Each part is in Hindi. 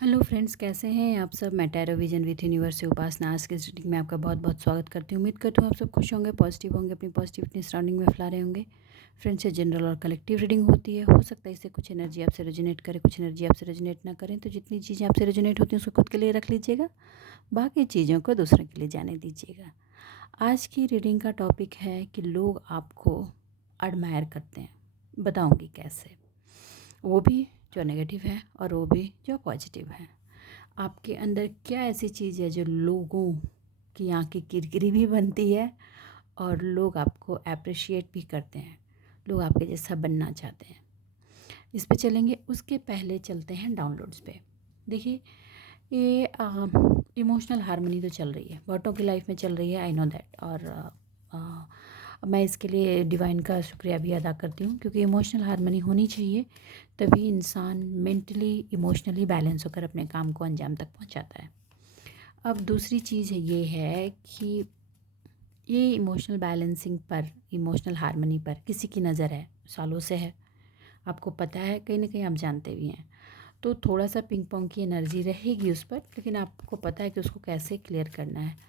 हेलो फ्रेंड्स, कैसे हैं आप सब। मैं टैरो विजन विथ यूनिवर्स से उपासना आज के इस रीडिंग में आपका बहुत बहुत स्वागत करती हूँ। उम्मीद करती हूँ आप सब खुश होंगे, पॉजिटिव होंगे, अपनी पॉजिटिविटी सराउंडिंग में फैला रहे होंगे। फ्रेंड्स, ये जनरल और कलेक्टिव रीडिंग होती है। हो सकता है इससे कुछ एनर्जी आपसे रेजोनेट करे, कुछ एनर्जी आपसे रेजोनेट ना करें। तो जितनी चीज़ें आपसे रेजोनेट होती हैं उसको खुद के लिए रख लीजिएगा, बाकी चीज़ों को दूसरों के लिए जाने दीजिएगा। आज की रीडिंग का टॉपिक है कि लोग आपको एडमायर करते हैं। बताऊँगी कैसे, वो भी जो नेगेटिव है और वो भी जो पॉजिटिव है। आपके अंदर क्या ऐसी चीज़ है जो लोगों की आंखें किरकिरी भी बनती है और लोग आपको अप्रिशिएट भी करते हैं, लोग आपके जैसा बनना चाहते हैं। इस पे चलेंगे। उसके पहले चलते हैं डाउनलोड्स पे। देखिए, ये इमोशनल हार्मनी तो चल रही है, बहुतों की लाइफ में चल रही है, आई नो दैट। और मैं इसके लिए डिवाइन का शुक्रिया भी अदा करती हूँ, क्योंकि इमोशनल हार्मनी होनी चाहिए, तभी इंसान मेंटली इमोशनली बैलेंस होकर अपने काम को अंजाम तक पहुँचाता है। अब दूसरी चीज़ ये है कि ये इमोशनल बैलेंसिंग पर, इमोशनल हार्मनी पर किसी की नज़र है, सालों से है, आपको पता है, कहीं ना कहीं आप जानते भी हैं। तो थोड़ा सा पिंग पोंग की एनर्जी रहेगी उस पर, लेकिन आपको पता है कि उसको कैसे क्लियर करना है।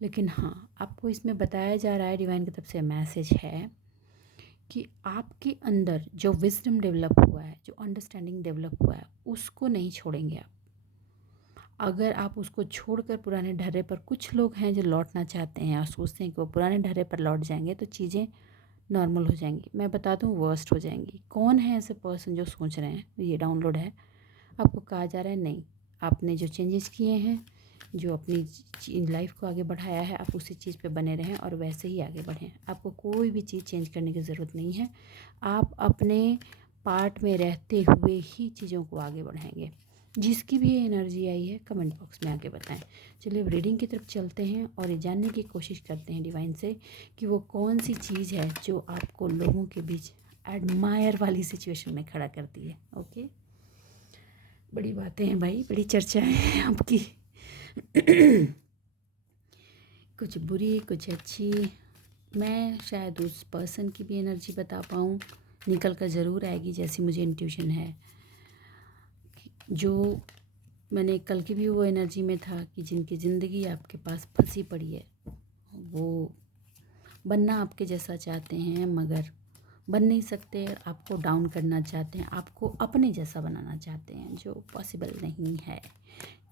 लेकिन हाँ, आपको इसमें बताया जा रहा है, डिवाइन की तरफ से मैसेज है कि आपके अंदर जो विजडम डेवलप हुआ है, जो अंडरस्टैंडिंग डेवलप हुआ है, उसको नहीं छोड़ेंगे आप। अगर आप उसको छोड़कर पुराने ढर्रे पर, कुछ लोग हैं जो लौटना चाहते हैं और सोचते हैं कि वो पुराने ढर्रे पर लौट जाएंगे तो चीज़ें नॉर्मल हो जाएंगी। मैं बता दूं, वर्स्ट हो जाएंगी। कौन है ऐसे पर्सन जो सोच रहे हैं, ये डाउनलोड है, आपको कहा जा रहा है नहीं, आपने जो चेंजेस किए हैं, जो अपनी लाइफ को आगे बढ़ाया है, आप उसी चीज़ पे बने रहें और वैसे ही आगे बढ़ें। आपको कोई भी चीज़ चेंज करने की ज़रूरत नहीं है। आप अपने पार्ट में रहते हुए ही चीज़ों को आगे बढ़ाएंगे। जिसकी भी ये एनर्जी आई है, कमेंट बॉक्स में आके बताएं। चलिए अब रीडिंग की तरफ चलते हैं और ये जानने की कोशिश करते हैं डिवाइन से कि वो कौन सी चीज़ है जो आपको लोगों के बीच एडमायर वाली सिचुएशन में खड़ा करती है। ओके, बड़ी बातें हैं भाई, बड़ी चर्चाएं हैं आपकी। कुछ बुरी, कुछ अच्छी। मैं शायद उस पर्सन की भी एनर्जी बता पाऊँ, निकल कर ज़रूर आएगी, जैसी मुझे इंट्यूशन है। जो मैंने कल की भी वो एनर्जी में था कि जिनकी ज़िंदगी आपके पास फंसी पड़ी है, वो बनना आपके जैसा चाहते हैं मगर बन नहीं सकते, आपको डाउन करना चाहते हैं, आपको अपने जैसा बनाना चाहते हैं, जो पॉसिबल नहीं है।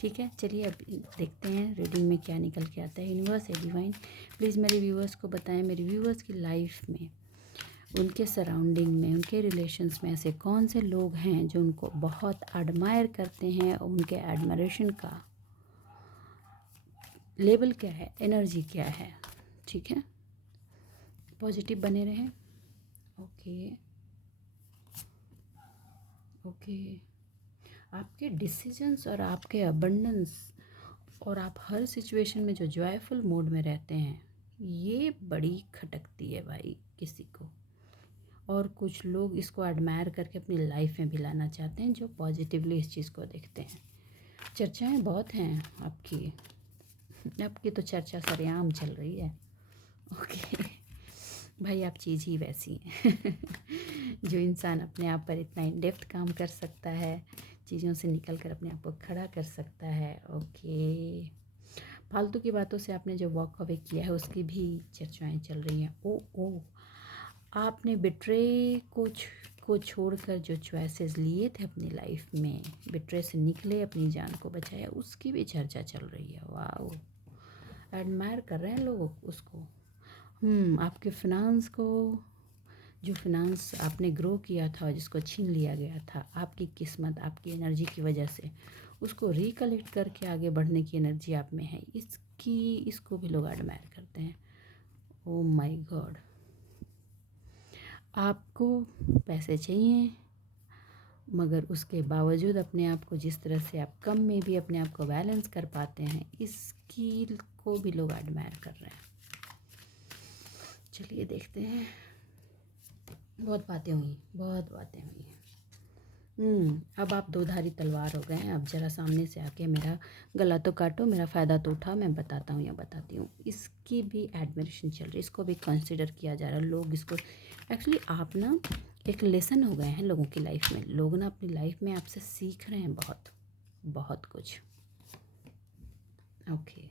ठीक है, चलिए अब देखते हैं रीडिंग में क्या निकल के आता है। यूनिवर्स है डिवाइन, प्लीज़ मेरे व्यूअर्स को बताएं, मेरे व्यूअर्स की लाइफ में, उनके सराउंडिंग में, उनके रिलेशंस में ऐसे कौन से लोग हैं जो उनको बहुत एडमायर करते हैं, और उनके एडमायरेशन का लेवल क्या है, एनर्जी क्या है। ठीक है, पॉजिटिव बने रहें। ओके ओके, आपके डिसीजंस और आपके अबंडेंस और आप हर सिचुएशन में जो जॉयफुल मोड में रहते हैं, ये बड़ी खटकती है भाई किसी को। और कुछ लोग इसको एडमायर करके अपनी लाइफ में भी लाना चाहते हैं, जो पॉजिटिवली इस चीज़ को देखते हैं। चर्चाएं बहुत हैं आपकी, आपकी तो चर्चा सरेआम चल रही है। ओके भाई, आप चीज़ ही वैसी हैं। जो इंसान अपने आप पर इतना इन डेप्थ काम कर सकता है, चीज़ों से निकल कर अपने आप को खड़ा कर सकता है। ओके, फालतू की बातों से आपने जो वॉक अवे किया है उसकी भी चर्चाएं चल रही हैं। ओ, आपने बिट्रे को छोड़कर जो चॉइसेस लिए थे अपनी लाइफ में, बिट्रे से निकले, अपनी जान को बचाया, उसकी भी चर्चा चल रही है। वाह, एडमायर कर रहे हैं लोग उसको। आपके फिनांस को, जो फिनांस आपने ग्रो किया था, जिसको छीन लिया गया था, आपकी किस्मत, आपकी एनर्जी की वजह से उसको रिकलेक्ट करके आगे बढ़ने की एनर्जी आप में है, इसको भी लोग एडमायर करते हैं। ओ माय गॉड, आपको पैसे चाहिए, मगर उसके बावजूद अपने आप को जिस तरह से आप कम में भी अपने आप को बैलेंस कर पाते हैं, इसकी को भी लोग एडमायर कर रहे हैं। चलिए देखते हैं। बहुत बातें हुई, बहुत बातें हुई हैं। अब आप दो धारी तलवार हो गए हैं। अब ज़रा सामने से आके मेरा गला तो काटो, मेरा फ़ायदा तो उठा, मैं बताता हूँ या बताती हूँ। इसकी भी एडमिरेशन चल रही है, इसको भी कंसिडर किया जा रहा है। लोग इसको एक्चुअली, आप ना एक लेसन हो गए हैं लोगों की लाइफ में। लोग ना अपनी लाइफ में आपसे सीख रहे हैं बहुत। बहुत कुछ। ओके,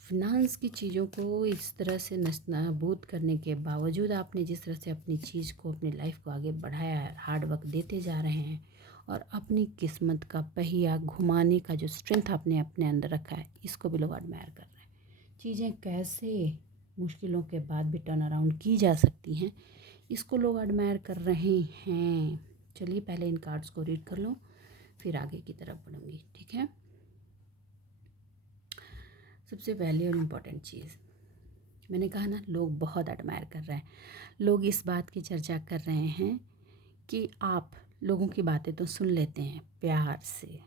फिनांस की चीज़ों को इस तरह से नस्तानाबूद करने के बावजूद आपने जिस तरह से अपनी चीज़ को, अपनी लाइफ को आगे बढ़ाया है, हार्ड वर्क देते जा रहे हैं और अपनी किस्मत का पहिया घुमाने का जो स्ट्रेंथ आपने अपने अंदर रखा है, इसको भी लोग एडमायर कर रहे हैं। चीज़ें कैसे मुश्किलों के बाद भी टर्न अराउंड की जा सकती हैं, इसको लोग एडमायर कर रहे हैं। चलिए पहले इन कार्ड्स को रीड कर लो, फिर आगे की तरफ बढ़ूँगी, ठीक है। सबसे पहली और इम्पोर्टेंट चीज़, मैंने कहा ना, लोग बहुत एडमायर कर रहे हैं। लोग इस बात की चर्चा कर रहे हैं कि आप लोगों की बातें तो सुन लेते हैं प्यार से,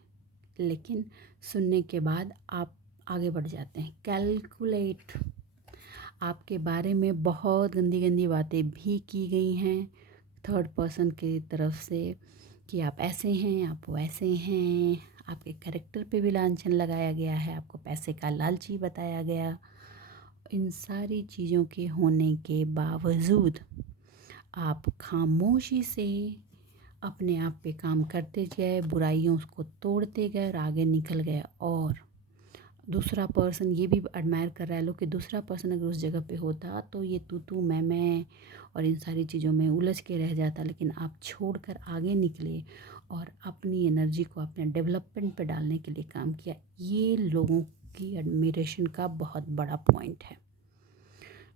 लेकिन सुनने के बाद आप आगे बढ़ जाते हैं। कैलकुलेट, आपके बारे में बहुत गंदी गंदी बातें भी की गई हैं थर्ड पर्सन की तरफ से कि आप ऐसे हैं, आप वैसे हैं, आपके कैरेक्टर पे भी लांछन लगाया गया है, आपको पैसे का लालची बताया गया। इन सारी चीज़ों के होने के बावजूद आप खामोशी से अपने आप पे काम करते गए, बुराइयों को तोड़ते गए और आगे निकल गए। और दूसरा पर्सन ये भी एडमायर कर रहा है लोग कि दूसरा पर्सन अगर उस जगह पे होता तो ये तू मैं और इन सारी चीज़ों में उलझ के रह जाता, लेकिन आप छोड़कर आगे निकले और अपनी एनर्जी को अपने डेवलपमेंट पे डालने के लिए काम किया। ये लोगों की एडमिरेशन का बहुत बड़ा पॉइंट है।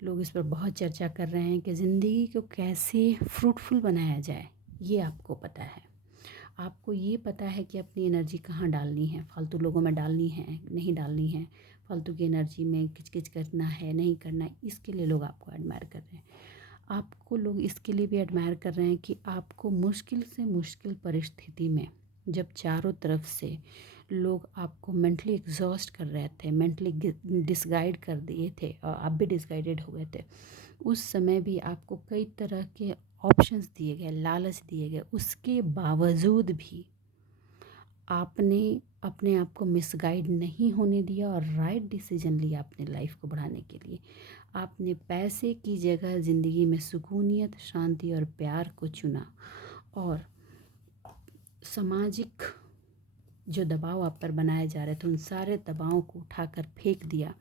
लोग इस पर बहुत चर्चा कर रहे हैं कि ज़िंदगी को कैसे फ्रूटफुल बनाया जाए, ये आपको पता है। आपको ये पता है कि अपनी एनर्जी कहाँ डालनी है, फालतू लोगों में डालनी है, नहीं डालनी है, फालतू की एनर्जी में किचकिच करना है, नहीं करना है। इसके लिए लोग आपको एडमायर कर रहे हैं। आपको लोग इसके लिए भी एडमायर कर रहे हैं कि आपको मुश्किल से मुश्किल परिस्थिति में, जब चारों तरफ से लोग आपको मेंटली एग्जॉस्ट कर रहे थे, मेंटली डिसगाइड कर दिए थे और आप भी डिसगाइडेड हो गए थे, उस समय भी आपको कई तरह के ऑप्शंस दिए गए, लालच दिए गए, उसके बावजूद भी आपने अपने आप को मिसगाइड नहीं होने दिया और राइट डिसीजन लिया अपने लाइफ को बढ़ाने के लिए। आपने पैसे की जगह ज़िंदगी में सुकूनियत, शांति और प्यार को चुना और सामाजिक जो दबाव आप पर बनाए जा रहे थे, उन सारे दबावों को उठाकर फेंक दिया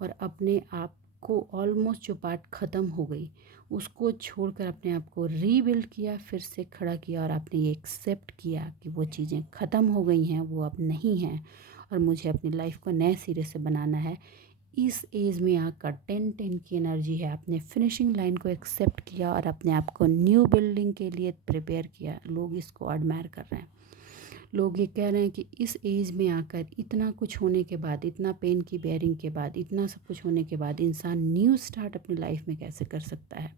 और अपने आप को ऑलमोस्ट जो पार्ट ख़त्म हो गई उसको छोड़कर अपने आप को रीबिल्ड किया, फिर से खड़ा किया और आपने ये एक्सेप्ट किया कि वो चीज़ें ख़त्म हो गई हैं, वो अब नहीं हैं और मुझे अपनी लाइफ को नए सिरे से बनाना है। इस एज में आकर 10-10 की एनर्जी है, आपने फिनिशिंग लाइन को एक्सेप्ट किया और अपने आप को न्यू बिल्डिंग के लिए प्रिपेयर किया। लोग इसको एडमायर कर रहे हैं। लोग ये कह रहे हैं कि इस एज में आकर इतना कुछ होने के बाद, इतना पेन की बेयरिंग के बाद, इतना सब कुछ होने के बाद इंसान न्यू स्टार्ट अपनी लाइफ में कैसे कर सकता है,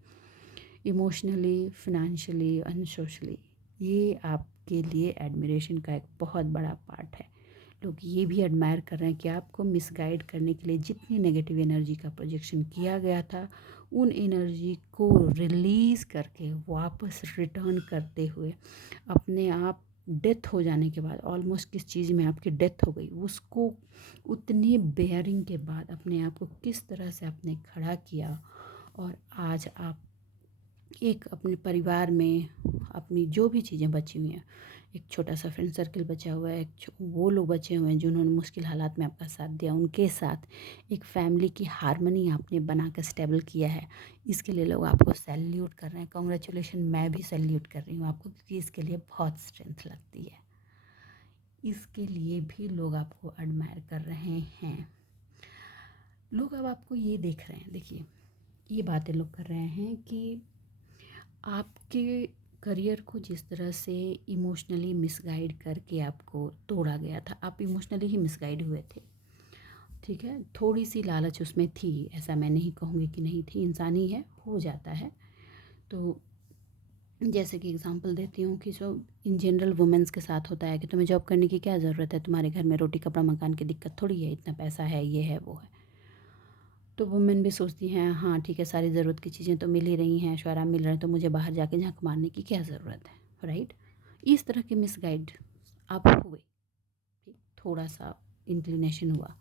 इमोशनली, फिनेंशियली एंड सोशली। ये आपके लिए एडमिरेशन का एक बहुत बड़ा पार्ट है। लोग ये भी एडमायर कर रहे हैं कि आपको मिसगाइड करने के लिए जितनी नेगेटिव एनर्जी का प्रोजेक्शन किया गया था, उन एनर्जी को रिलीज़ करके वापस रिटर्न करते हुए अपने आप डेथ हो जाने के बाद, ऑलमोस्ट किस चीज़ में आपकी डेथ हो गई, उसको उतनी बेयरिंग के बाद अपने आप को किस तरह से आपने खड़ा किया और आज आप एक अपने परिवार में अपनी जो भी चीज़ें बची हुई हैं, एक छोटा सा फ्रेंड सर्कल बचा हुआ है, वो लोग बचे हुए हैं जिन्होंने मुश्किल हालात में आपका साथ दिया, उनके साथ एक फैमिली की हारमनी आपने बना कर स्टेबल किया है। इसके लिए लोग आपको सैल्यूट कर रहे हैं। कॉन्ग्रेचुलेशन, मैं भी सैल्यूट कर रही हूँ आपको, क्योंकि इसके लिए बहुत स्ट्रेंथ लगती है। इसके लिए भी लोग आपको एडमायर कर रहे हैं। लोग अब आपको ये देख रहे हैं, देखिए ये बातें लोग कर रहे हैं कि आपके करियर को जिस तरह से इमोशनली मिसगाइड करके आपको तोड़ा गया था, आप इमोशनली ही मिसगाइड हुए थे, ठीक है। थोड़ी सी लालच उसमें थी, ऐसा मैं नहीं कहूँगी कि नहीं थी, इंसानी है, हो जाता है। तो जैसे कि एग्जांपल देती हूँ कि जो इन जनरल वुमेंस के साथ होता है कि तुम्हें जॉब करने की क्या ज़रूरत है, तुम्हारे घर में रोटी कपड़ा मकान की दिक्कत थोड़ी है, इतना पैसा है, ये है वो है। तो वुमेन भी सोचती हैं हाँ ठीक है, सारी ज़रूरत की चीज़ें तो मिल ही रही हैं, ऐशो-आराम मिल रहे हैं, तो मुझे बाहर जाके झांक मारने की क्या ज़रूरत है, राइट। इस तरह के मिसगाइड आप हुए, ठीक, थोड़ा सा इंक्लिनेशन हुआ।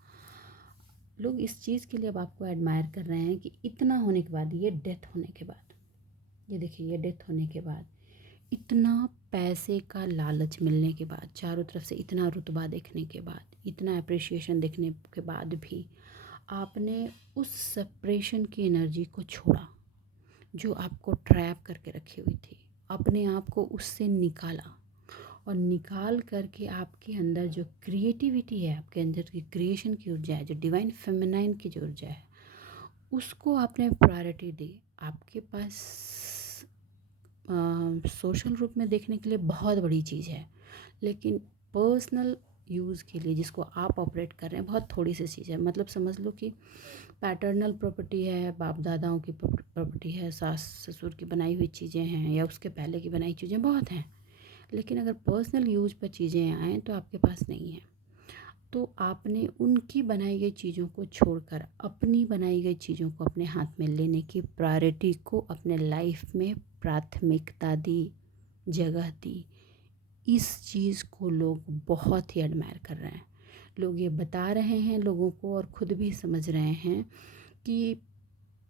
लोग इस चीज़ के लिए अब आपको एडमायर कर रहे हैं कि इतना होने के बाद, ये डेथ होने के बाद, ये देखिए, ये डेथ होने के बाद इतना पैसे का लालच मिलने के बाद, चारों तरफ से इतना रुतबा देखने के बाद, इतना अप्रिसिएशन देखने के बाद भी आपने उस सेपरेशन की एनर्जी को छोड़ा जो आपको ट्रैप करके रखी हुई थी, अपने आप को उससे निकाला और निकाल करके आपके अंदर जो क्रिएटिविटी है, आपके अंदर की क्रिएशन की ऊर्जा है, जो डिवाइन फेमिनाइन की जो ऊर्जा है, उसको आपने प्रायोरिटी दी। आपके पास सोशल रूप में देखने के लिए बहुत बड़ी चीज़ है, लेकिन पर्सनल यूज़ के लिए जिसको आप ऑपरेट कर रहे हैं बहुत थोड़ी सी चीज़ है। मतलब समझ लो कि पैटर्नल प्रॉपर्टी है, बाप दादाओं की प्रॉपर्टी है, सास ससुर की बनाई हुई चीज़ें हैं या उसके पहले की बनाई चीज़ें बहुत हैं, लेकिन अगर पर्सनल यूज पर चीज़ें आएँ तो आपके पास नहीं है। तो आपने उनकी बनाई गई चीज़ों को छोड़कर अपनी बनाई गई चीज़ों को अपने हाथ में लेने की प्रायोरिटी को अपने लाइफ में प्राथमिकता दी, जगह दी। इस चीज़ को लोग बहुत ही एडमायर कर रहे हैं। लोग ये बता रहे हैं लोगों को और ख़ुद भी समझ रहे हैं कि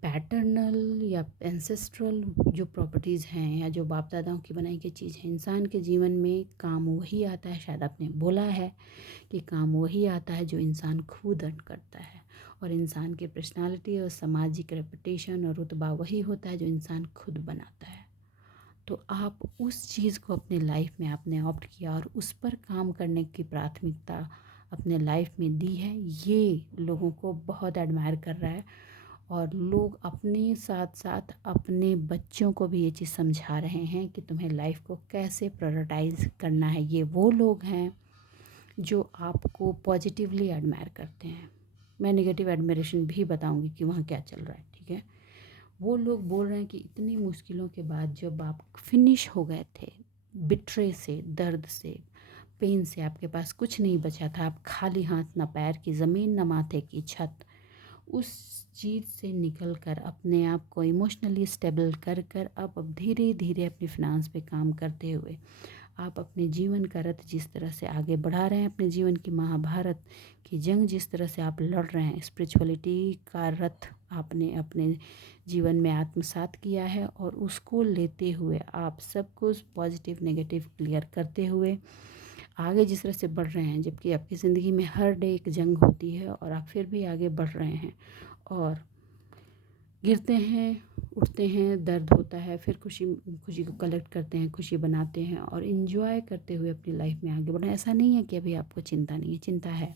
पैटर्नल या एंसेस्ट्रल जो प्रॉपर्टीज़ हैं या जो बाप दादाओं की बनाई गई चीज़ है, इंसान के जीवन में काम वही आता है। शायद आपने बोला है कि काम वही आता है जो इंसान खुद अर्न करता है, और इंसान की पर्सनालिटी और सामाजिक रेपुटेशन और रुतबा वही होता है जो इंसान खुद बनाता है। तो आप उस चीज़ को अपने लाइफ में आपने ऑप्ट किया और उस पर काम करने की प्राथमिकता अपने लाइफ में दी है। ये लोगों को बहुत एडमायर कर रहा है और लोग अपने साथ साथ अपने बच्चों को भी ये चीज़ समझा रहे हैं कि तुम्हें लाइफ को कैसे प्रायोरिटाइज करना है। ये वो लोग हैं जो आपको पॉजिटिवली एडमायर करते हैं। मैं नेगेटिव एडमिरेशन भी बताऊंगी कि वहाँ क्या चल रहा है, ठीक है। वो लोग बोल रहे हैं कि इतनी मुश्किलों के बाद जब आप फिनिश हो गए थे, बिट्रे से, दर्द से, पेन से, आपके पास कुछ नहीं बचा था, आप खाली हाथ, ना पैर की ज़मीन, ना माथे की छत, उस चीज़ से निकल कर अपने आप को इमोशनली स्टेबल कर कर अब धीरे धीरे अपनी फिनांस पे काम करते हुए आप अपने जीवन का रथ जिस तरह से आगे बढ़ा रहे हैं, अपने जीवन की महाभारत की जंग जिस तरह से आप लड़ रहे हैं, स्पिरिचुअलिटी का रथ आपने अपने जीवन में आत्मसात किया है और उसको लेते हुए आप सब कुछ पॉजिटिव नेगेटिव क्लियर करते हुए आगे जिस तरह से बढ़ रहे हैं, जबकि आपकी ज़िंदगी में हर डे एक जंग होती है और आप फिर भी आगे बढ़ रहे हैं और गिरते हैं, उठते हैं, दर्द होता है, फिर खुशी खुशी को कलेक्ट करते हैं, खुशी बनाते हैं और इन्जॉय करते हुए अपनी लाइफ में आगे बढ़ें। ऐसा नहीं है कि अभी आपको चिंता नहीं है, चिंता है,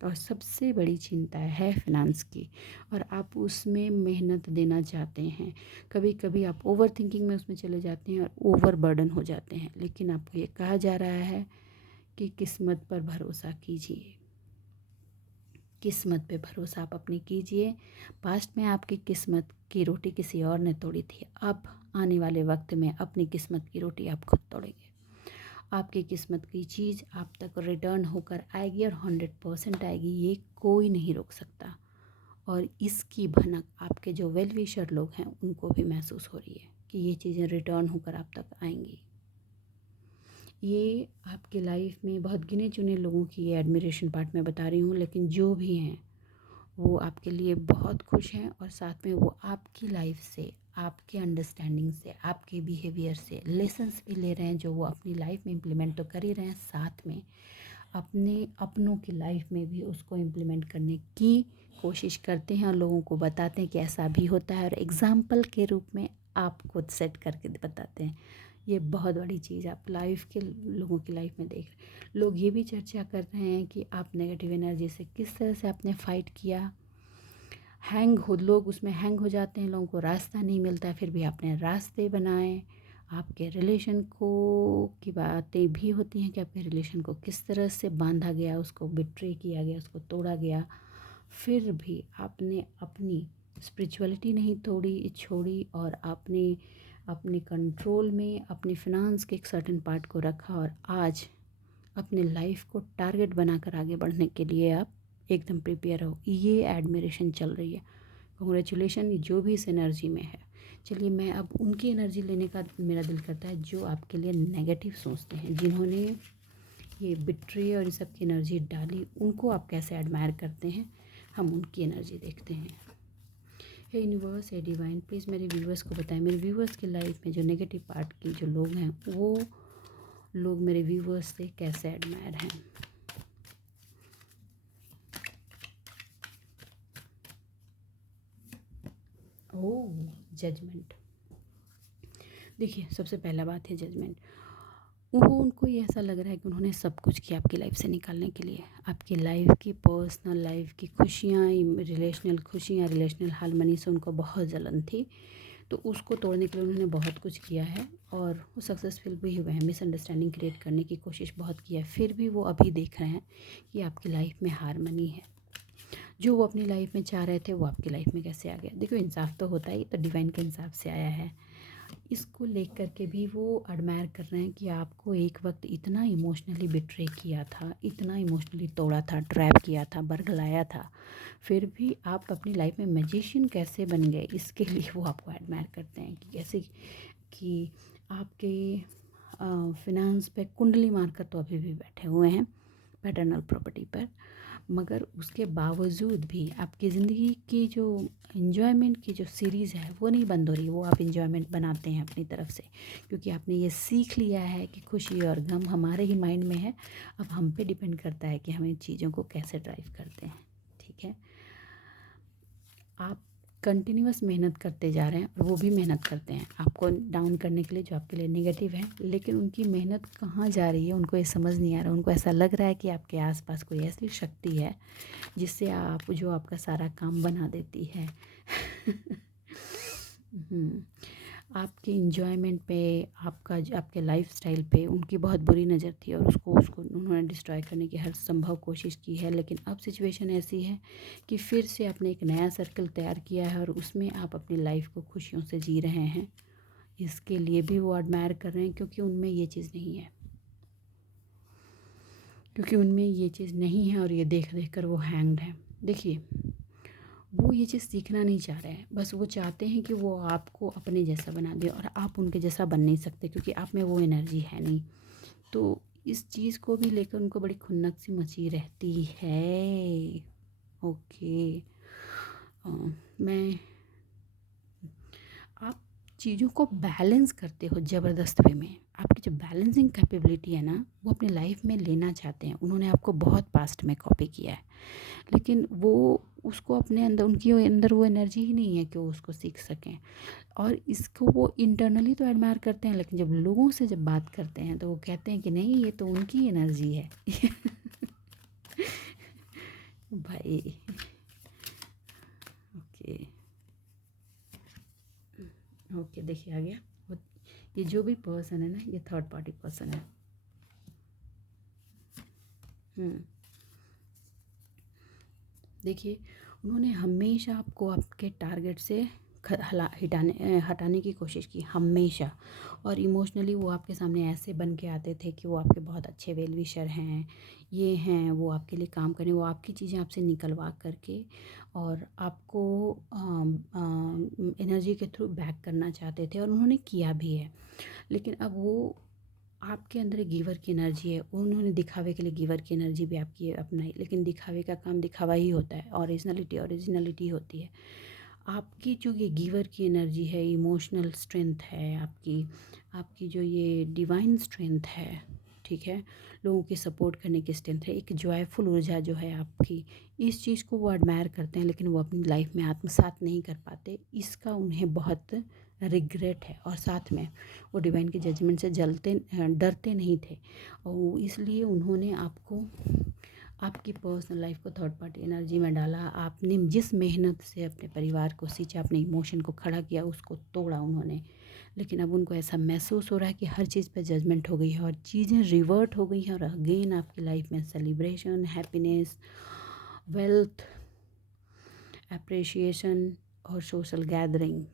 और सबसे बड़ी चिंता है फिनांस की, और आप उसमें मेहनत देना चाहते हैं। कभी कभी आप ओवर थिंकिंग में उसमें चले जाते हैं और ओवर बर्डन हो जाते हैं, लेकिन आपको ये कहा जा रहा है कि किस्मत पर भरोसा कीजिए। किस्मत पे भरोसा आप अपनी कीजिए। पास्ट में आपकी किस्मत की रोटी किसी और ने तोड़ी थी, अब आने वाले वक्त में अपनी किस्मत की रोटी आप खुद तोड़ेंगे। आपकी किस्मत की चीज़ आप तक रिटर्न होकर आएगी और 100% आएगी, ये कोई नहीं रोक सकता। और इसकी भनक आपके जो वेल विशर लोग हैं उनको भी महसूस हो रही है कि ये चीज़ें रिटर्न होकर आप तक आएंगी। ये आपकी लाइफ में बहुत गिने चुने लोगों की ये एडमिरेशन पार्ट मैं बता रही हूँ, लेकिन जो भी हैं वो आपके लिए बहुत खुश हैं और साथ में वो आपकी लाइफ से, आपके अंडरस्टैंडिंग से, आपके बिहेवियर से लेसन्स भी ले रहे हैं, जो वो अपनी लाइफ में इम्प्लीमेंट तो कर ही रहे हैं, साथ में अपने अपनों की लाइफ में भी उसको इम्प्लीमेंट करने की कोशिश करते हैं और लोगों को बताते हैं कि ऐसा भी होता है, और एग्ज़ाम्पल के रूप में आप खुद सेट करके बताते हैं। ये बहुत बड़ी चीज़ आप लाइफ के लोगों की लाइफ में देख रहे हैं। लोग ये भी चर्चा कर रहे हैं कि आप नेगेटिव एनर्जी से किस तरह से आपने फ़ाइट किया। लोग उसमें हैंग हो जाते हैं, लोगों को रास्ता नहीं मिलता, फिर भी आपने रास्ते बनाए। आपके रिलेशन को की बातें भी होती हैं कि आपके रिलेशन को किस तरह से बांधा गया, उसको बिट्रे किया गया, उसको तोड़ा गया, फिर भी आपने अपनी स्पिरिचुअलिटी नहीं छोड़ी और आपने अपने कंट्रोल में अपनी फिनांस के एक सर्टेन पार्ट को रखा और आज अपने लाइफ को टारगेट बनाकर आगे बढ़ने के लिए आप एकदम प्रिपेयर हो। ये एडमिरेशन चल रही है। कांग्रेचुलेशन जो भी इस एनर्जी में है। चलिए, मैं अब उनकी एनर्जी लेने का मेरा दिल करता है जो आपके लिए नेगेटिव सोचते हैं, जिन्होंने ये बिट्रे और इस सब की एनर्जी डाली, उनको आप कैसे एडमायर करते हैं, हम उनकी एनर्जी देखते हैं। हे यूनिवर्स, हे डिवाइन, प्लीज़ मेरे व्यूवर्स को बताएं, मेरे व्यूवर्स की लाइफ में जो नेगेटिव पार्ट की जो लोग हैं वो लोग मेरे व्यूवर्स से कैसे एडमायर हैं। ओह, जजमेंट। देखिए, सबसे पहला बात है जजमेंट। वो उनको ये ऐसा लग रहा है कि उन्होंने सब कुछ किया आपकी लाइफ से निकालने के लिए। आपकी लाइफ की, पर्सनल लाइफ की खुशियाँ, रिलेशनल खुशियाँ, रिलेशनल हार्मनी से उनको बहुत जलन थी। तो उसको तोड़ने के लिए उन्होंने बहुत कुछ किया है और वो सक्सेसफुल भी हुए हैं। मिसअंडरस्टैंडिंग क्रिएट करने की कोशिश बहुत की है, फिर भी वो अभी देख रहे हैं कि आपकी लाइफ में हार्मनी है। जो वो अपनी लाइफ में चाह रहे थे वो आपकी लाइफ में कैसे आ गया। देखो, इंसाफ तो होता ही, तो डिवाइन के इंसाफ से आया है। इसको लेकर कर के भी वो एडमायर कर रहे हैं कि आपको एक वक्त इतना इमोशनली बिट्रे किया था, इतना इमोशनली तोड़ा था, ट्रैप किया था, बरगलाया था, फिर भी आप अपनी लाइफ में मैजिशियन कैसे बन गए। इसके लिए वो आपको एडमायर करते हैं कि कैसे कि आपके फिनांस पे कुंडली मारकर तो अभी भी बैठे हुए हैं पैटर्नल प्रॉपर्टी पर, मगर उसके बावजूद भी आपकी ज़िंदगी की जो इन्जॉयमेंट की जो सीरीज़ है वो नहीं बंद हो रही। वो आप इन्जॉयमेंट बनाते हैं अपनी तरफ से, क्योंकि आपने ये सीख लिया है कि खुशी और गम हमारे ही माइंड में है। अब हम पे डिपेंड करता है कि हम इन चीज़ों को कैसे ड्राइव करते हैं। ठीक है, आप कंटिन्यूअस मेहनत करते जा रहे हैं और वो भी मेहनत करते हैं आपको डाउन करने के लिए, जो आपके लिए नेगेटिव है, लेकिन उनकी मेहनत कहाँ जा रही है उनको ये समझ नहीं आ रहा। उनको ऐसा लग रहा है कि आपके आसपास कोई ऐसी शक्ति है जिससे आप, जो आपका सारा काम बना देती है। आपके इंजॉयमेंट पे, आपके लाइफस्टाइल पे उनकी बहुत बुरी नज़र थी और उसको उन्होंने डिस्ट्रॉय करने की हर संभव कोशिश की है। लेकिन अब सिचुएशन ऐसी है कि फिर से आपने एक नया सर्कल तैयार किया है और उसमें आप अपनी लाइफ को खुशियों से जी रहे हैं। इसके लिए भी वो एडमायर कर रहे हैं, क्योंकि उनमें ये चीज़ नहीं है, और ये देख देख कर वो हैंग्ड है। देखिए, वो ये चीज़ सीखना नहीं चाह रहे हैं, बस वो चाहते हैं कि वो आपको अपने जैसा बना दे, और आप उनके जैसा बन नहीं सकते क्योंकि आप में वो एनर्जी है नहीं। तो इस चीज़ को भी लेकर उनको बड़ी खुन्नक सी मची रहती है। ओके, मैं आप चीज़ों को बैलेंस करते हो ज़बरदस्त वे में। आपकी जो बैलेंसिंग कैपेबिलिटी है ना, वो अपनी लाइफ में लेना चाहते हैं। उन्होंने आपको बहुत पास्ट में कॉपी किया है, लेकिन वो उसको अपने अंदर, उनकी अंदर वो एनर्जी ही नहीं है कि वो उसको सीख सकें। और इसको वो इंटरनली तो एडमायर करते हैं, लेकिन जब लोगों से जब बात करते हैं तो वो कहते हैं कि नहीं, ये तो उनकी एनर्जी है। भाई, ओके ओके, देखिए आ गया। ये जो भी पर्सन है ना, ये थर्ड पार्टी पर्सन है। देखिए, उन्होंने हमेशा आपको आपके टारगेट से हटाने की कोशिश की, हमेशा। और इमोशनली वो आपके सामने ऐसे बन के आते थे कि वो आपके बहुत अच्छे वेल विशर हैं, ये हैं, वो आपके लिए काम करें, वो आपकी चीज़ें आपसे निकलवा करके और आपको एनर्जी के थ्रू बैक करना चाहते थे, और उन्होंने किया भी है। लेकिन अब वो आपके अंदर एक गिवर की एनर्जी है, उन्होंने दिखावे के लिए गिवर की एनर्जी भी आपकी अपनाई, लेकिन दिखावे का काम दिखावा ही होता है, ओरिजिनलिटी होती है। आपकी जो ये गिवर की एनर्जी है, इमोशनल स्ट्रेंथ है आपकी, आपकी जो ये डिवाइन स्ट्रेंथ है, ठीक है, लोगों की सपोर्ट करने की स्ट्रेंथ है, एक जॉयफुल ऊर्जा जो है आपकी, इस चीज़ को वो एडमायर करते हैं, लेकिन वो अपनी लाइफ में आत्मसात नहीं कर पाते। इसका उन्हें बहुत रिग्रेट है, और साथ में वो डिवाइन के जजमेंट से डरते नहीं थे, और इसलिए उन्होंने आपको, आपकी पर्सनल लाइफ को थर्ड पार्टी एनर्जी में डाला। आपने जिस मेहनत से अपने परिवार को सींचा, अपने इमोशन को खड़ा किया, उसको तोड़ा उन्होंने। लेकिन अब उनको ऐसा महसूस हो रहा है कि हर चीज़ पे जजमेंट हो गई है और चीज़ें रिवर्ट हो गई हैं, और अगेन आपकी लाइफ में सेलिब्रेशन, हैप्पीनेस, वेल्थ, अप्रिशिएशन और सोशल गैदरिंग,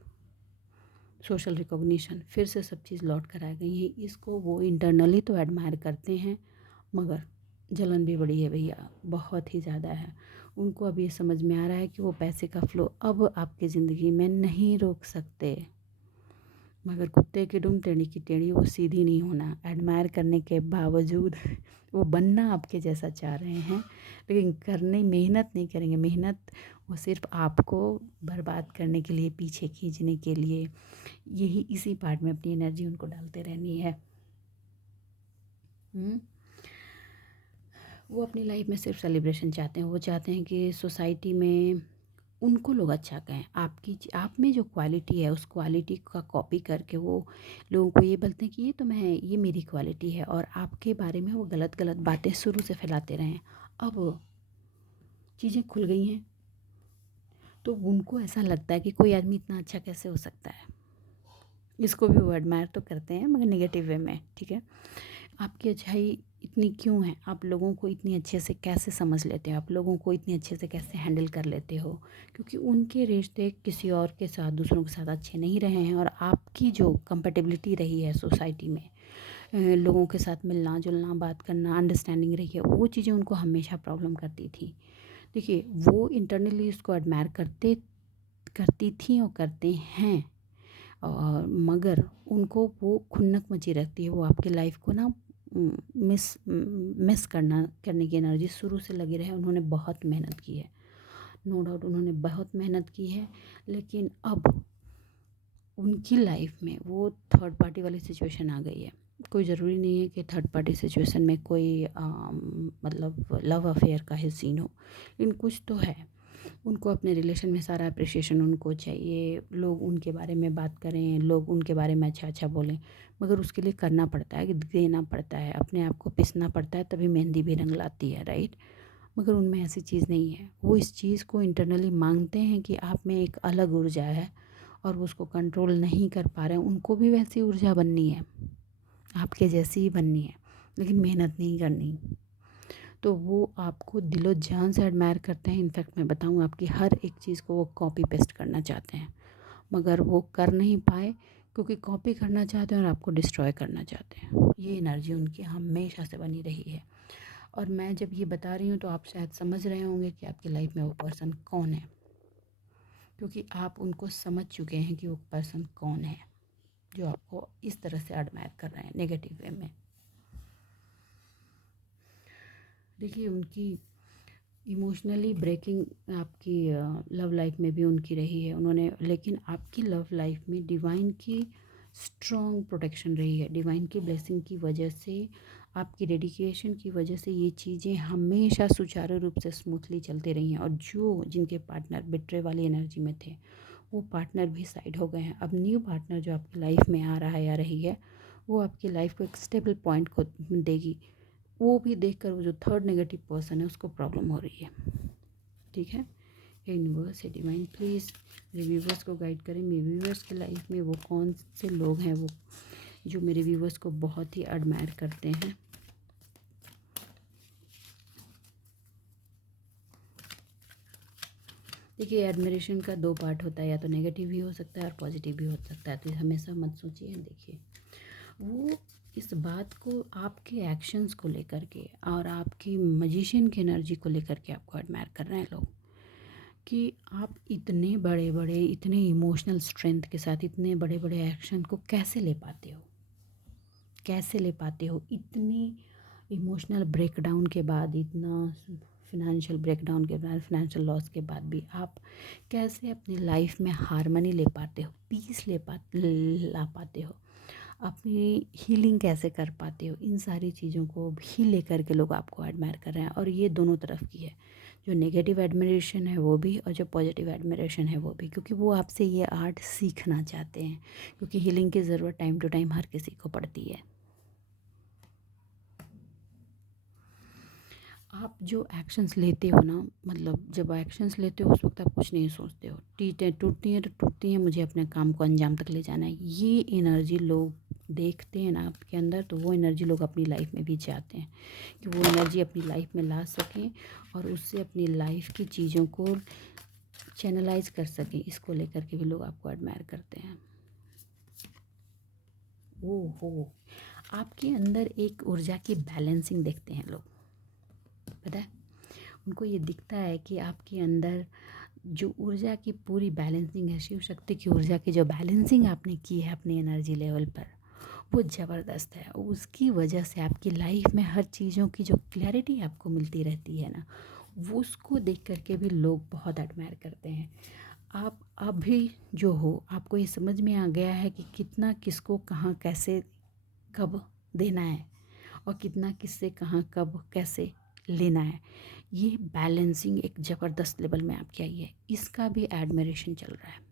सोशल रिकॉग्निशन, फिर से सब चीज़ लौट कर आ गई है। इसको वो इंटरनली तो एडमायर करते हैं, मगर जलन भी बड़ी है भैया, बहुत ही ज़्यादा है। उनको अब ये समझ में आ रहा है कि वो पैसे का फ्लो अब आपकी ज़िंदगी में नहीं रोक सकते, मगर कुत्ते की दुम टेढ़ी की टेढ़ी, वो सीधी नहीं होना। एडमायर करने के बावजूद वो बनना आपके जैसा चाह रहे हैं, लेकिन करने मेहनत नहीं करेंगे। मेहनत वो सिर्फ आपको बर्बाद करने के लिए, पीछे खींचने के लिए, यही इसी पार्ट में अपनी एनर्जी उनको डालते रहनी है। हुँ। वो अपनी लाइफ में सिर्फ सेलिब्रेशन चाहते हैं। वो चाहते हैं कि सोसाइटी में उनको लोग अच्छा कहें। आप में जो क्वालिटी है उस क्वालिटी का कॉपी करके वो लोगों को ये बोलते हैं कि ये मेरी क्वालिटी है, और आपके बारे में वो गलत गलत बातें शुरू से फैलाते रहे हैं। अब चीज़ें खुल गई हैं तो उनको ऐसा लगता है कि कोई आदमी इतना अच्छा कैसे हो सकता है। इसको भी वो एडमायर तो करते हैं मगर नेगेटिव वे में, ठीक है। आपकी अच्छाई इतनी क्यों है? आप लोगों को इतनी अच्छे से कैसे समझ लेते हो? आप लोगों को इतनी अच्छे से कैसे हैंडल कर लेते हो? क्योंकि उनके रिश्ते किसी और के साथ, दूसरों के साथ अच्छे नहीं रहे हैं, और आपकी जो कंपैटिबिलिटी रही है सोसाइटी में, लोगों के साथ मिलना जुलना, बात करना, अंडरस्टैंडिंग रही है, वो चीज़ें उनको हमेशा प्रॉब्लम करती थी। देखिए, वो इंटरनली उसको एडमायर करती थी और करते हैं, और मगर उनको वो खुन्नक मची रहती है। वो आपकी लाइफ को ना मिस करने की एनर्जी शुरू से लगी रहे। उन्होंने बहुत मेहनत की है, नो डाउट उन्होंने बहुत मेहनत की है, लेकिन अब उनकी लाइफ में वो थर्ड पार्टी वाली सिचुएशन आ गई है। कोई ज़रूरी नहीं है कि थर्ड पार्टी सिचुएशन में कोई मतलब लव अफेयर का ही सीन हो, लेकिन कुछ तो है। उनको अपने रिलेशन में सारा अप्रिशिएशन उनको चाहिए, लोग उनके बारे में बात करें, लोग उनके बारे में अच्छा अच्छा बोलें, मगर उसके लिए करना पड़ता है, देना पड़ता है, अपने आप को पिसना पड़ता है, तभी मेहंदी भी रंग लाती है, राइट। मगर उनमें ऐसी चीज़ नहीं है। वो इस चीज़ को इंटरनली मांगते हैं कि आप में एक अलग ऊर्जा है और वो उसको कंट्रोल नहीं कर पा रहे हैं। उनको भी वैसी ऊर्जा बननी है, आपके जैसी ही बननी है, लेकिन मेहनत नहीं करनी। तो वो आपको दिलो जान से एडमायर करते हैं। इनफैक्ट मैं बताऊँ, आपकी हर एक चीज़ को वो कॉपी पेस्ट करना चाहते हैं, मगर वो कर नहीं पाए क्योंकि कॉपी करना चाहते हैं और आपको डिस्ट्रॉय करना चाहते हैं। ये एनर्जी उनकी हमेशा से बनी रही है। और मैं जब ये बता रही हूँ तो आप शायद समझ रहे होंगे कि आपकी लाइफ में वो पर्सन कौन है, क्योंकि आप उनको समझ चुके हैं कि वो पर्सन कौन है जो आपको इस तरह से एडमायर कर रहे हैं नेगेटिव वे में। देखिए, उनकी इमोशनली ब्रेकिंग आपकी लव लाइफ में भी उनकी रही है उन्होंने, लेकिन आपकी लव लाइफ में डिवाइन की स्ट्रॉन्ग प्रोटेक्शन रही है। डिवाइन की ब्लेसिंग की वजह से, आपकी डेडिकेशन की वजह से ये चीज़ें हमेशा सुचारू रूप से स्मूथली चलती रही हैं। और जो जिनके पार्टनर बिट्रे वाली एनर्जी में थे, वो पार्टनर भी साइड हो गए हैं। अब न्यू पार्टनर जो आपकी लाइफ में आ रहा है या रही है, वो आपकी लाइफ को एक स्टेबल पॉइंट को देगी। वो भी देखकर वो जो थर्ड नेगेटिव पर्सन है उसको प्रॉब्लम हो रही है, ठीक है। यूनिवर्स है डिवाइन, प्लीज़ मेरे व्यूवर्स को गाइड करें। मेरे व्यूवर्स की लाइफ में वो कौन से लोग हैं वो जो मेरे व्यूवर्स को बहुत ही एडमायर करते हैं। देखिए, एडमिरेशन का दो पार्ट होता है, या तो नेगेटिव भी हो सकता है और पॉजिटिव भी हो सकता है, तो हमेशा मत सोचिए। देखिए, वो इस बात को आपके एक्शंस को लेकर के और आपकी मजिशियन की एनर्जी को लेकर के आपको एडमायर कर रहे हैं लोग, कि आप इतने बड़े बड़े, इतने इमोशनल स्ट्रेंथ के साथ इतने बड़े बड़े एक्शन को कैसे ले पाते हो, कैसे ले पाते हो। इतनी इमोशनल ब्रेकडाउन के बाद, इतना फिनेंशियल ब्रेकडाउन के बाद, फिनेंशियल लॉस के बाद भी आप कैसे अपनी लाइफ में हारमनी ले पाते हो, पीस ला पाते हो, अपनी हीलिंग कैसे कर पाते हो। इन सारी चीज़ों को भी लेकर के लोग आपको एडमायर कर रहे हैं, और ये दोनों तरफ की है। जो नेगेटिव एडमिरेशन है वो भी, और जो पॉजिटिव एडमिरेशन है वो भी, क्योंकि वो आपसे ये आर्ट सीखना चाहते हैं, क्योंकि हीलिंग की ज़रूरत टाइम टू टाइम हर किसी को पड़ती है। आप जो एक्शंस लेते हो ना, मतलब जब एक्शंस लेते हो उस वक्त आप कुछ नहीं सोचते हो, टीटें टूटती हैं तो टूटती हैं, मुझे अपने काम को अंजाम तक ले जाना है। ये एनर्जी लोग देखते हैं ना आपके अंदर, तो वो एनर्जी लोग अपनी लाइफ में भी चाहते हैं कि वो एनर्जी अपनी लाइफ में ला सकें और उससे अपनी लाइफ की चीज़ों को चैनलाइज कर सकें। इसको लेकर के भी लोग आपको एडमायर करते हैं। हो आपके अंदर एक ऊर्जा की बैलेंसिंग देखते हैं लोग, पता है उनको ये दिखता है कि आपके अंदर जो ऊर्जा की पूरी बैलेंसिंग है, शिव शक्ति की ऊर्जा की जो बैलेंसिंग आपने की है अपनी एनर्जी लेवल पर, वो ज़बरदस्त है। उसकी वजह से आपकी लाइफ में हर चीज़ों की जो क्लैरिटी आपको मिलती रहती है ना, वो उसको देख करके भी लोग बहुत एडमायर करते हैं। आप अभी जो हो, आपको ये समझ में आ गया है कि कितना किसको कहाँ कैसे कब देना है, और कितना किससे कहाँ कब कैसे लेना है। ये बैलेंसिंग एक ज़बरदस्त लेवल में आपकी आई है, इसका भी एडमिरेशन चल रहा है।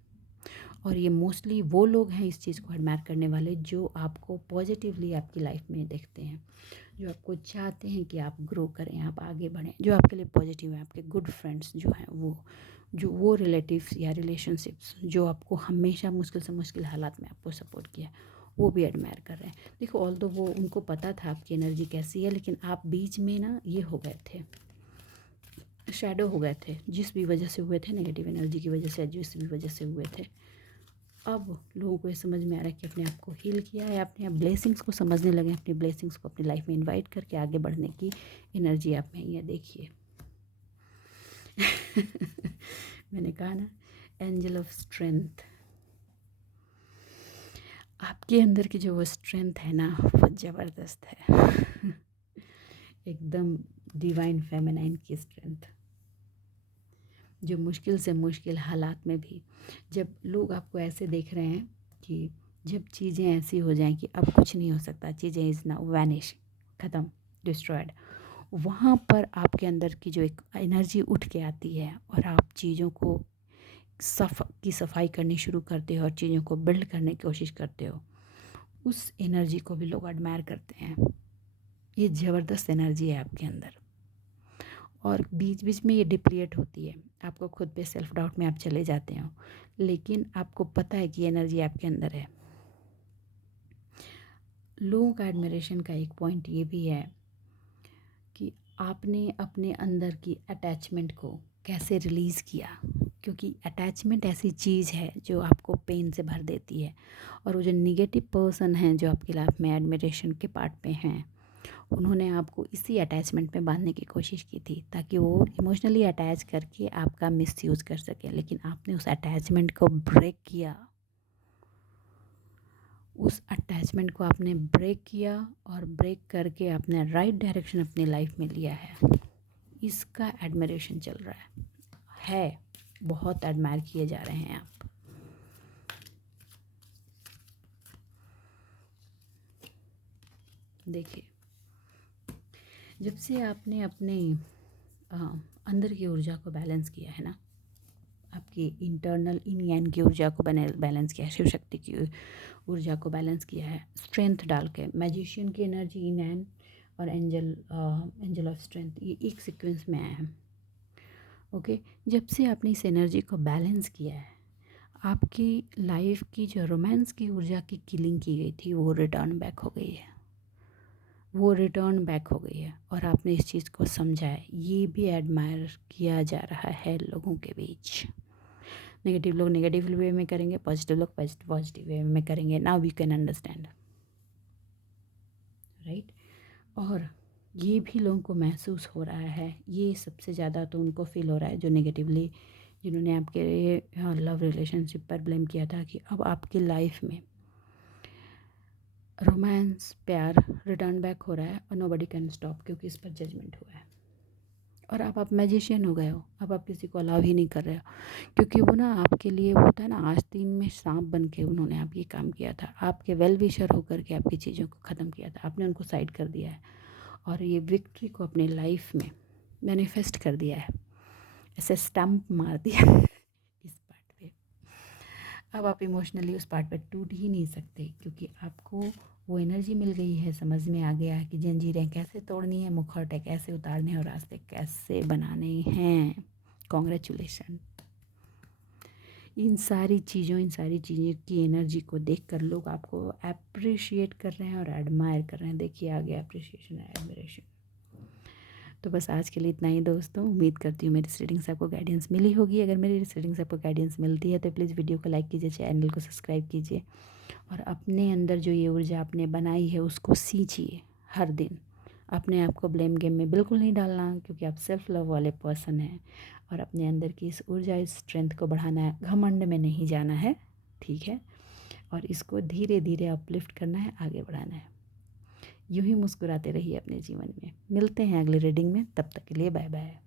और ये मोस्टली वो लोग हैं इस चीज़ को एडमायर करने वाले जो आपको पॉजिटिवली आपकी लाइफ में देखते हैं, जो आपको चाहते हैं कि आप ग्रो करें, आप आगे बढ़ें, जो आपके लिए पॉजिटिव हैं, आपके गुड फ्रेंड्स जो हैं, वो रिलेटिव्स या रिलेशनशिप्स जो आपको हमेशा मुश्किल से मुश्किल हालात में आपको सपोर्ट किया, वो भी एडमायर कर रहे हैं। देखो ऑल्दो वो उनको पता था आपकी एनर्जी कैसी है, लेकिन आप बीच में ना ये हो गए थे, शैडो हो गए थे, जिस भी वजह से हुए थे, नेगेटिव एनर्जी की वजह से, जिस भी वजह से हुए थे। अब लोगों को ये समझ में आ रहा है कि अपने आप को हील किया है, अपने आप ब्लेसिंग्स को समझने लगे, अपनी ब्लेसिंग्स को अपनी लाइफ में इनवाइट करके आगे बढ़ने की एनर्जी आप में ही है। देखिए मैंने कहा ना, एंजल ऑफ स्ट्रेंथ, आपके अंदर की जो वो स्ट्रेंथ है ना, वो ज़बरदस्त है एकदम डिवाइन फेमिनाइन की स्ट्रेंथ, जो मुश्किल से मुश्किल हालात में भी, जब लोग आपको ऐसे देख रहे हैं कि जब चीज़ें ऐसी हो जाएं कि अब कुछ नहीं हो सकता, चीज़ें इज़ नाउ वैनिश, ख़त्म, डिस्ट्रॉयड, वहाँ पर आपके अंदर की जो एक एनर्जी उठ के आती है और आप चीज़ों को सफाई करनी शुरू करते हो और चीज़ों को बिल्ड करने की कोशिश करते हो, उस एनर्जी को भी लोग एडमायर करते हैं। ये ज़बरदस्त एनर्जी है आपके अंदर, और बीच बीच में ये डिप्रिएट होती है, आपको खुद पे सेल्फ डाउट में आप चले जाते हो, लेकिन आपको पता है कि एनर्जी आपके अंदर है। लोगों का एडमिरेशन का एक पॉइंट ये भी है कि आपने अपने अंदर की अटैचमेंट को कैसे रिलीज़ किया, क्योंकि अटैचमेंट ऐसी चीज़ है जो आपको पेन से भर देती है, और वो जो निगेटिव पर्सन हैं जो आपकी लाइफ में एडमिरेशन के पार्ट पे हैं, उन्होंने आपको इसी अटैचमेंट में बांधने की कोशिश की थी ताकि वो इमोशनली अटैच करके आपका मिसयूज़ कर सकें, लेकिन आपने उस अटैचमेंट को ब्रेक किया, उस अटैचमेंट को आपने ब्रेक किया और ब्रेक करके आपने राइट डायरेक्शन अपनी लाइफ में लिया है। इसका एडमिरेशन चल रहा है, बहुत एडमायर किए जा रहे हैं आप। देखिए, जब से आपने अपने अंदर की ऊर्जा को बैलेंस किया है ना, आपकी इंटरनल इन यान की ऊर्जा को बैलेंस किया है, शिव शक्ति की ऊर्जा को बैलेंस किया है, स्ट्रेंथ डाल के, मैजिशियन की एनर्जी इन एन और एंजल ऑफ स्ट्रेंथ, ये एक सीक्वेंस में आया है। ओके, जब से आपने इस एनर्जी को बैलेंस किया है, आपकी लाइफ की जो रोमांस की ऊर्जा की किलिंग की गई थी, वो रिटर्न बैक हो गई है, वो रिटर्न बैक हो गई है, और आपने इस चीज़ को समझा है। ये भी एडमायर किया जा रहा है लोगों के बीच। नेगेटिव लोग नेगेटिव वे में करेंगे, पॉजिटिव लोग पॉजिटिव वे में करेंगे। Now we can understand, right. और ये भी लोगों को महसूस हो रहा है, ये सबसे ज़्यादा तो उनको फील हो रहा है जो नेगेटिवली, जिन्होंने आपके लव रिलेशनशिप पर ब्लेम किया था कि अब आपकी लाइफ में रोमांस, प्यार रिटर्न बैक हो रहा है और नोबडी कैन स्टॉप, क्योंकि इस पर जजमेंट हुआ है। और आप मैजिशियन हो गए हो, अब आप किसी को अलाउ ही नहीं कर रहे हो, क्योंकि वो ना आपके लिए, वो होता है ना, आस्तीन में सांप बन के उन्होंने आप ये काम किया था, आपके वेल विशर होकर के आपकी चीज़ों को ख़त्म किया था, आपने उनको साइड कर दिया है और ये विक्ट्री को अपने लाइफ में मैनिफेस्ट कर दिया है, ऐसे स्टम्प मार दिया है इस पार्ट पे। अब आप इमोशनली उस पार्ट पे टूट ही नहीं सकते, क्योंकि आपको वो एनर्जी मिल गई है, समझ में आ गया है कि जंजीरें कैसे तोड़नी है, मुखौटे कैसे उतारने हैं और रास्ते कैसे बनाने हैं। कॉन्ग्रेचुलेशन। इन सारी चीज़ों की एनर्जी को देखकर लोग आपको अप्रिशिएट कर रहे हैं और एडमायर कर रहे हैं। देखिए, आ गया अप्रिशिएशन, एडमिरेशन। तो बस आज के लिए इतना ही दोस्तों। उम्मीद करती हूँ मेरी रीडिंग से आपको गाइडेंस मिली होगी। अगर मेरी रीडिंग से आपको गाइडेंस मिलती है तो प्लीज़ वीडियो को लाइक कीजिए, चैनल को सब्सक्राइब कीजिए, और अपने अंदर जो ये ऊर्जा आपने बनाई है उसको सींचिए हर दिन। अपने आप को ब्लेम गेम में बिल्कुल नहीं डालना, क्योंकि आप सेल्फ लव वाले पर्सन हैं, और अपने अंदर की इस ऊर्जा, इस स्ट्रेंथ को बढ़ाना है, घमंड में नहीं जाना है, ठीक है, और इसको धीरे धीरे अपलिफ्ट करना है, आगे बढ़ाना है। यूँ ही मुस्कुराते रहिए अपने जीवन में। मिलते हैं अगले रीडिंग में, तब तक के लिए बाय बाय।